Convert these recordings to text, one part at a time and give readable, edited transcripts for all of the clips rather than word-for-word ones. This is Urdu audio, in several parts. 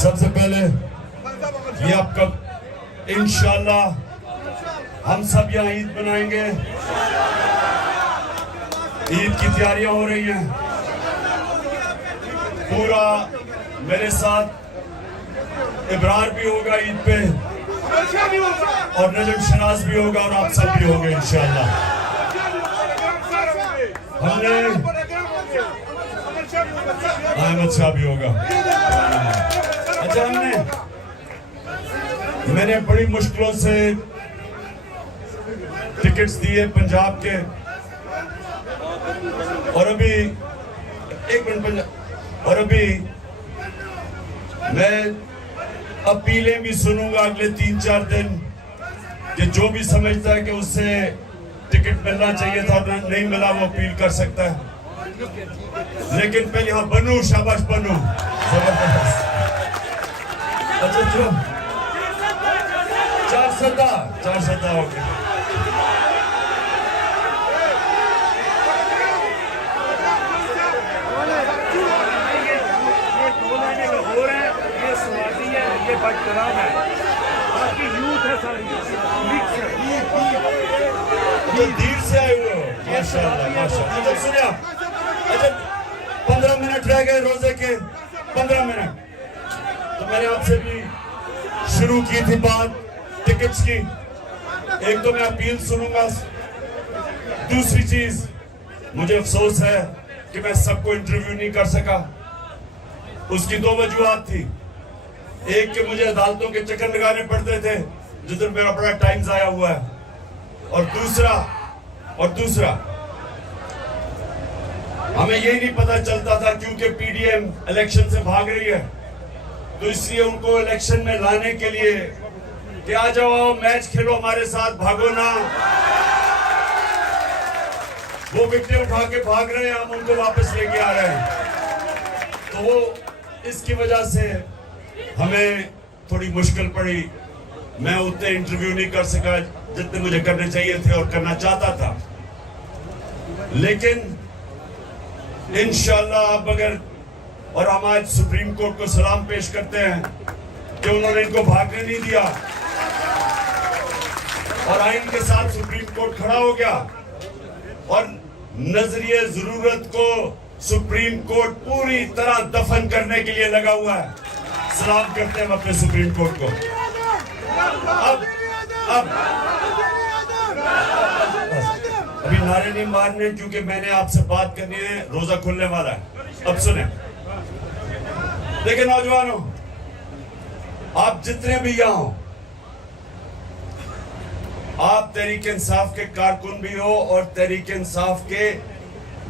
سب سے پہلے یہ آپ کا انشاءاللہ ہم سب یہاں عید منائیں گے. عید کی تیاریاں ہو رہی ہیں. پورا میرے ساتھ ابرار بھی ہوگا عید پہ اور نجم شناز بھی ہوگا اور آپ سب بھی ہوگے انشاءاللہ. ہم نے احمد شاہ بھی ہوگا. اچھا میں نے بڑی مشکلوں سے ٹکٹس دیے پنجاب کے اور ابھی میں اپیلیں بھی سنوں گا اگلے 3-4 دن کہ جو بھی سمجھتا ہے کہ اس سے ٹکٹ ملنا چاہیے تھا نہیں ملا وہ اپیل کر سکتا ہے. لیکن پہلے یہاں بنو شاباش بنو زبردست. اچھا جو 4 ہو گئے. یہ بچران ہے باقی یوتھ ہے ساری دیر سے آئے ہوئے ہو ماشاءاللہ. اچھا سنیں آپ. اچھا 15 منٹ رہ گئے روزے کے. 15 منٹ تو میں نے آپ سے بھی شروع کی تھی بات ٹکٹس کی. ایک تو میں اپیل سنوں گا. دوسری چیز مجھے افسوس ہے کہ میں سب کو انٹرویو نہیں کر سکا. اس کی 2 وجوہات تھی. ایک کہ مجھے عدالتوں کے چکر لگانے پڑتے تھے جدھر میرا بڑا ٹائم ضائع ہوا ہے. اور دوسرا ہمیں یہ نہیں پتا چلتا تھا کیونکہ پی ڈی ایم الیکشن سے بھاگ رہی ہے تو اس لیے ان کو الیکشن میں لانے کے لیے کہ آ جاؤ میچ کھیلو ہمارے ساتھ بھاگو نا. وہ وکٹیں اٹھا کے بھاگ رہے ہیں ہم ان کو واپس لے کے آ رہے ہیں. تو وہ اس کی وجہ سے ہمیں تھوڑی مشکل پڑی. میں اتنے انٹرویو نہیں کر سکا جتنے مجھے کرنے چاہیے تھے اور کرنا چاہتا تھا. لیکن انشاءاللہ اب اگر اور ہم آج سپریم کورٹ کو سلام پیش کرتے ہیں کہ انہوں نے ان کو بھاگنے نہیں دیا اور آئین کے ساتھ سپریم کورٹ کھڑا ہو گیا اور نظریہ ضرورت کو سپریم کورٹ پوری طرح دفن کرنے کے لیے لگا ہوا ہے. سلام کرتے ہیں اپنے سپریم کورٹ کو. ابھی نعرے نہیں مارنے کیونکہ میں نے آپ سے بات کرنی ہے. روزہ کھلنے والا ہے. اب سنیں دیکھیں نوجوانوں آپ جتنے بھی یہاں ہو آپ تحریک انصاف کے کارکن بھی ہو اور تحریک انصاف کے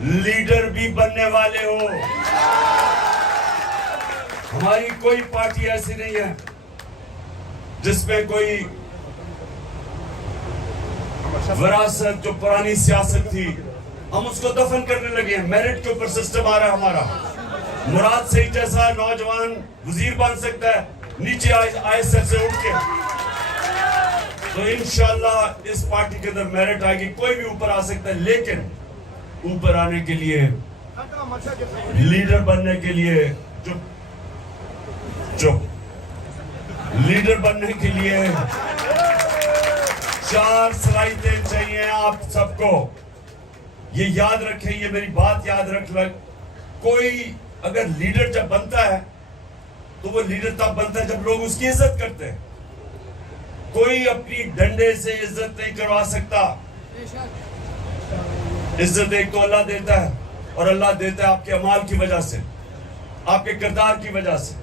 لیڈر بھی بننے والے ہو. ہماری کوئی پارٹی ایسی نہیں ہے جس میں کوئی وراثت جو پرانی سیاست تھی ہم اس کو دفن کرنے لگے ہیں. میرٹ کے اوپر سسٹم آ رہا ہے ہمارا. مراد سے جیسا نوجوان وزیر بن سکتا ہے نیچے آئے سر سے اٹھ کے. تو انشاءاللہ اس پارٹی کے اندر میرٹ آئے گی. کوئی بھی اوپر آ سکتا ہے لیکن اوپر آنے کے لیے لیڈر بننے کے لیے لیڈر بننے کے لیے 4 صلاحیتیں چاہیے آپ سب کو. یہ یاد رکھیں, یہ میری بات یاد رکھ لگ. کوئی اگر لیڈر جب بنتا ہے تو وہ لیڈر تب بنتا ہے جب لوگ اس کی عزت کرتے ہیں. کوئی اپنی ڈنڈے سے عزت نہیں کروا سکتا. عزت ایک تو اللہ دیتا ہے اور اللہ دیتا ہے آپ کے اعمال کی وجہ سے, آپ کے کردار کی وجہ سے.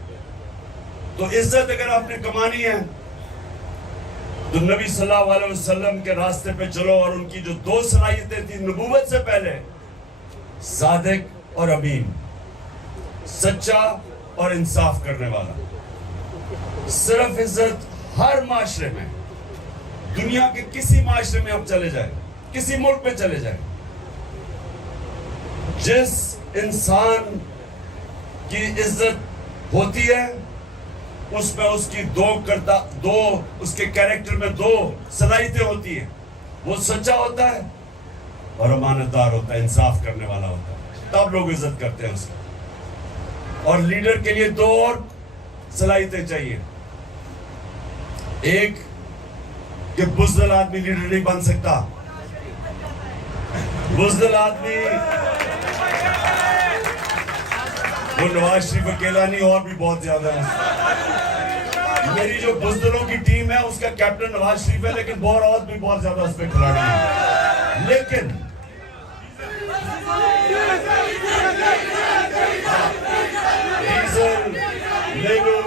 تو عزت اگر آپ نے کمانی ہے تو نبی صلی اللہ علیہ وسلم کے راستے پہ چلو. اور ان کی جو 2 صلاحیتیں تھیں نبوت سے پہلے, صادق اور امین, سچا اور انصاف کرنے والا. صرف عزت ہر معاشرے میں, دنیا کے کسی معاشرے میں آپ چلے جائیں, کسی ملک میں چلے جائیں, جس انسان کی عزت ہوتی ہے اس میں اس کی اس کے کیریکٹر میں 2 صلاحیتیں ہوتی ہیں. وہ سچا ہوتا ہے اور امانت دار ہوتا ہے, انصاف کرنے والا ہوتا ہے. تب لوگ عزت کرتے ہیں اس کا. اور لیڈر کے لیے 2 اور صلاحیتیں چاہیے. ایک کہ بزدل آدمی لیڈر نہیں بن سکتا. بزدل آدمی وہ نواز شریف اکیلا نہیں اور بھی بہت زیادہ ہے. میری جو بزدلوں کی ٹیم ہے اس کا کیپٹن نواز شریف ہے, لیکن اور بھی بہت زیادہ اس پہ کھلاڑی ہیں. لیکن ڈیزل, لیلو,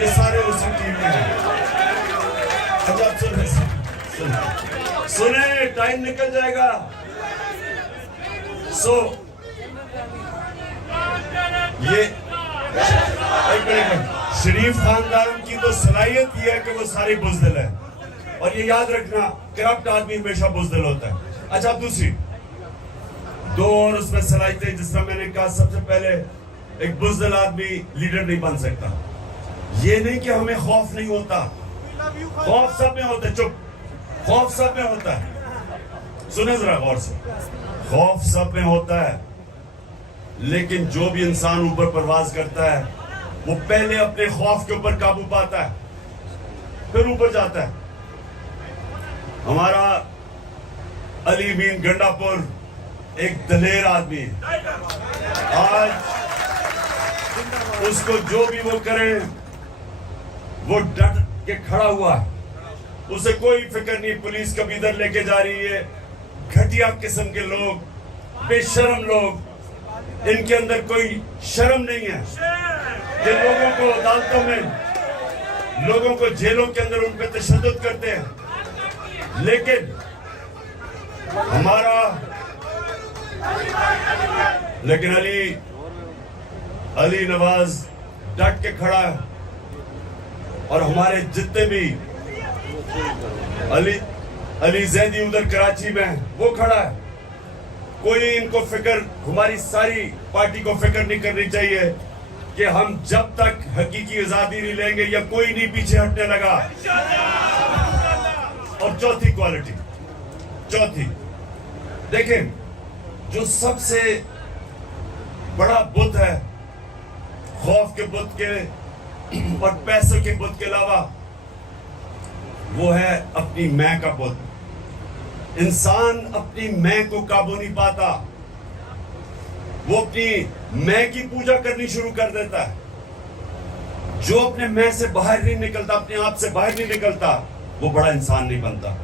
یہ سارے اس کی ٹیم میں ہیں. سنیں ٹائم نکل جائے گا. یہ شریف خاندان کی تو صلاحیت یہ ہے کہ وہ سارے بزدل ہیں, اور یہ یاد رکھنا کرپٹ آدمی ہمیشہ بزدل ہوتا ہے. اچھا دوسری دو اور اس میں صلاحیتیں, جس طرح میں نے کہا سب سے پہلے ایک بزدل آدمی لیڈر نہیں بن سکتا. یہ نہیں کہ ہمیں خوف نہیں ہوتا, خوف سب میں ہوتا ہے. چپ, خوف سب میں ہوتا ہے. سنیں ذرا غور سے, خوف سب میں ہوتا ہے, لیکن جو بھی انسان اوپر پرواز کرتا ہے وہ پہلے اپنے خوف کے اوپر قابو پاتا ہے, پھر اوپر جاتا ہے. ہمارا علی مین گنڈا پور ایک دلیر آدمی ہے. آج اس کو جو بھی وہ کرے وہ ڈٹ کے کھڑا ہوا ہے. اسے کوئی فکر نہیں پولیس کبھی ادھر لے کے جا رہی ہے. گھٹیا قسم کے لوگ, بے شرم لوگ, ان کے اندر کوئی شرم نہیں ہے کہ لوگوں کو عدالتوں میں, لوگوں کو جیلوں کے اندر ان پہ تشدد کرتے ہیں. لیکن علی نواز ڈٹ کے کھڑا ہے, اور ہمارے جتنے بھی علی زیدی ادھر کراچی میں وہ کھڑا ہے. کوئی ان کو فکر, ہماری ساری پارٹی کو فکر نہیں کرنی چاہیے کہ ہم جب تک حقیقی آزادی نہیں لیں گے یا کوئی نہیں پیچھے ہٹنے لگا. اور چوتھی کوالٹی, چوتھی دیکھیں, جو سب سے بڑا بت ہے خوف کے بت کے اور پیسوں کے بت کے علاوہ, وہ ہے اپنی میں کا بت. انسان اپنی میں کو قابو نہیں پاتا, وہ اپنی میں کی پوجا کرنی شروع کر دیتا ہے. جو اپنے میں سے باہر نہیں نکلتا, اپنے آپ سے باہر نہیں نکلتا, وہ بڑا انسان نہیں بنتا.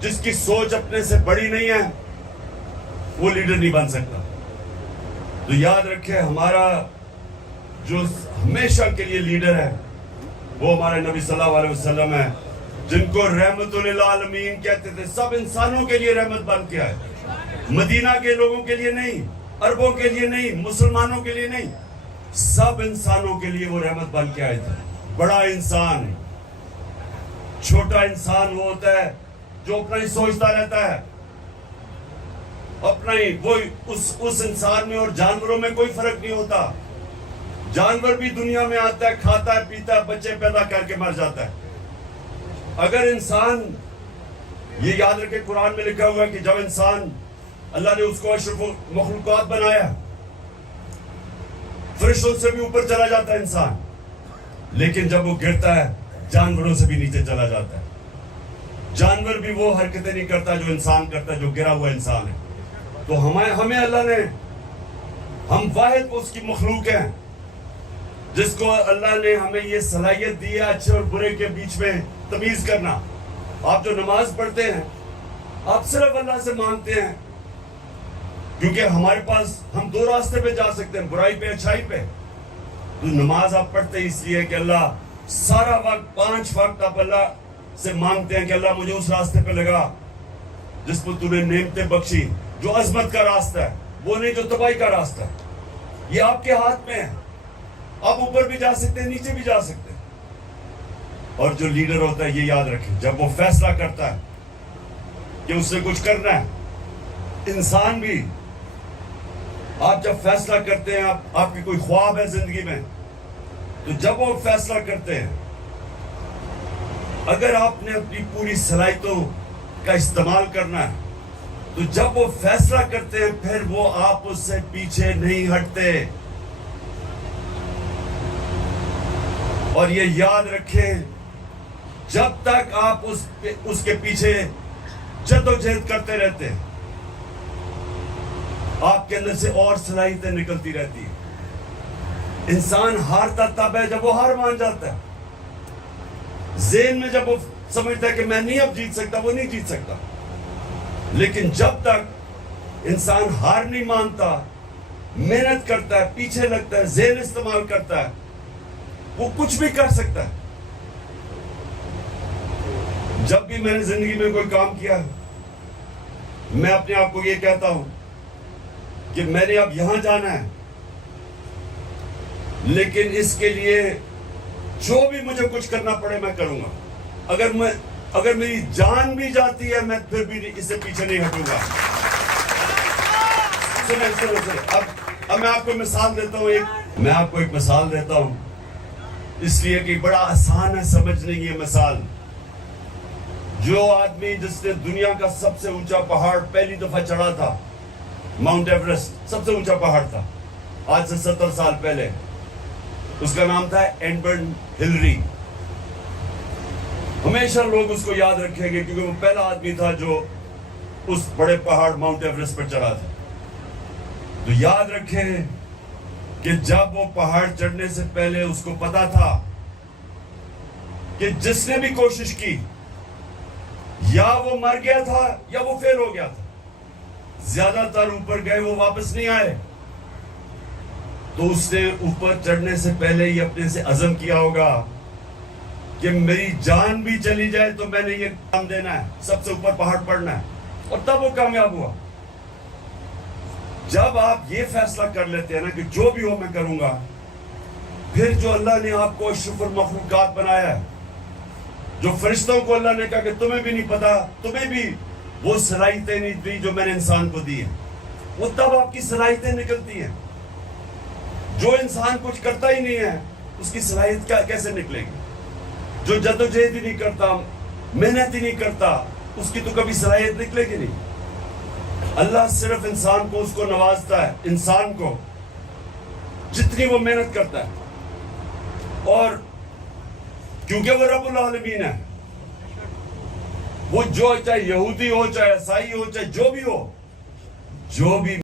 جس کی سوچ اپنے سے بڑی نہیں ہے وہ لیڈر نہیں بن سکتا. تو یاد رکھے, ہمارا جو ہمیشہ کے لیے لیڈر ہے وہ ہمارے نبی صلی اللہ علیہ وسلم ہے, جن کو رحمت للعالمین کہتے تھے. سب انسانوں کے لیے رحمت بن کے آئے, مدینہ کے لوگوں کے لیے نہیں, عربوں کے لیے نہیں, مسلمانوں کے لیے نہیں, سب انسانوں کے لیے وہ رحمت بن کے آئے تھے. بڑا انسان, چھوٹا انسان وہ ہوتا ہے جو اپنا ہی سوچتا رہتا ہے, اپنا ہی. وہ اس انسان میں اور جانوروں میں کوئی فرق نہیں ہوتا. جانور بھی دنیا میں آتا ہے, کھاتا ہے, پیتا ہے, بچے پیدا کر کے مر جاتا ہے. اگر انسان, یہ یاد رکھے قرآن میں لکھا ہوا ہے کہ جب انسان, اللہ نے اس کو اشرف مخلوقات بنایا, فرشتوں سے بھی اوپر چلا جاتا ہے انسان, لیکن جب وہ گرتا ہے جانوروں سے بھی نیچے چلا جاتا ہے. جانور بھی وہ حرکتیں نہیں کرتا جو انسان کرتا ہے, جو گرا ہوا انسان ہے. تو ہمیں اللہ نے, ہم واحد اس کی مخلوق ہیں جس کو اللہ نے ہمیں یہ صلاحیت دی ہے اچھے اور برے کے بیچ میں تمیز کرنا. آپ جو نماز پڑھتے ہیں آپ صرف اللہ سے مانگتے ہیں, کیونکہ ہمارے پاس, ہم دو راستے پہ جا سکتے ہیں, برائی پہ, اچھائی پہ. تو نماز آپ پڑھتے اس لیے کہ اللہ سارا وقت, 5 وقت آپ اللہ سے مانگتے ہیں کہ اللہ مجھے اس راستے پہ لگا جس پر تو نے نعمتیں بخشی, جو عظمت کا راستہ ہے, وہ نہیں جو تباہی کا راستہ ہے. یہ آپ کے ہاتھ میں ہے, آپ اوپر بھی جا سکتے ہیں, نیچے بھی جا سکتے ہیں. اور جو لیڈر ہوتا ہے یہ یاد رکھیں, جب وہ فیصلہ کرتا ہے کہ اس سے کچھ کرنا ہے, انسان بھی, آپ جب فیصلہ کرتے ہیں, آپ کی کوئی خواب ہے زندگی میں, تو جب وہ فیصلہ کرتے ہیں, اگر آپ نے اپنی پوری صلاحیتوں کا استعمال کرنا ہے, تو جب وہ فیصلہ کرتے ہیں پھر وہ آپ اس سے پیچھے نہیں ہٹتے. اور یہ یاد رکھیں جب تک آپ اس کے پیچھے جدوجہد کرتے رہتے ہیں آپ کے اندر سے اور صلاحیتیں نکلتی رہتی ہیں. انسان ہارتا تب ہے جب وہ ہار مان جاتا ہے. ذہن میں جب وہ سمجھتا ہے کہ میں نہیں اب جیت سکتا, وہ نہیں جیت سکتا. لیکن جب تک انسان ہار نہیں مانتا, محنت کرتا ہے, پیچھے لگتا ہے, ذہن استعمال کرتا ہے, وہ کچھ بھی کر سکتا ہے. جب بھی میں نے زندگی میں کوئی کام کیا میں اپنے آپ کو یہ کہتا ہوں کہ میں نے اب یہاں جانا ہے, لیکن اس کے لیے جو بھی مجھے کچھ کرنا پڑے میں کروں گا. اگر میری جان بھی جاتی ہے میں پھر بھی اس سے پیچھے نہیں ہٹوں گا. سنیں. اب میں آپ کو مثال دیتا ہوں. ایک مثال دیتا ہوں اس لیے کہ بڑا آسان ہے سمجھنے کی یہ مثال. جو آدمی جس نے دنیا کا سب سے اونچا پہاڑ پہلی دفعہ چڑھا تھا, ماؤنٹ ایورسٹ سب سے اونچا پہاڑ تھا آج سے 70 سال پہلے, اس کا نام تھا ایڈمنڈ ہلری. ہمیشہ لوگ اس کو یاد رکھیں گے کیونکہ وہ پہلا آدمی تھا جو اس بڑے پہاڑ ماؤنٹ ایورسٹ پر چڑھا تھا. تو یاد رکھیں کہ جب وہ پہاڑ چڑھنے سے پہلے اس کو پتا تھا کہ جس نے بھی کوشش کی یا وہ مر گیا تھا یا وہ فیل ہو گیا تھا. زیادہ تر اوپر گئے وہ واپس نہیں آئے. تو اس نے اوپر چڑھنے سے پہلے ہی اپنے سے عزم کیا ہوگا کہ میری جان بھی چلی جائے تو میں نے یہ کام دینا ہے, سب سے اوپر پہاڑ پڑنا ہے. اور تب وہ کامیاب ہوا. جب آپ یہ فیصلہ کر لیتے ہیں نا کہ جو بھی ہو میں کروں گا, پھر جو اللہ نے آپ کو اشرف المخلوقات بنایا ہے, جو فرشتوں کو اللہ نے کہا کہ تمہیں بھی نہیں پتا, تمہیں بھی وہ صلاحیتیں نہیں دی جو میں نے انسان کو دی ہیں, وہ تب آپ کی صلاحیتیں نکلتی ہیں. جو انسان کچھ کرتا ہی نہیں ہے اس کی صلاحیت کیسے نکلے گی؟ جو جدوجہد ہی نہیں کرتا, محنت ہی نہیں کرتا, اس کی تو کبھی صلاحیت نکلے گی نہیں. اللہ صرف انسان کو اس کو نوازتا ہے, انسان کو جتنی وہ محنت کرتا ہے. اور کیونکہ وہ رب العالمین ہے, وہ جو چاہے یہودی ہو, چاہے عیسائی ہو, چاہے جو بھی ہو, جو بھی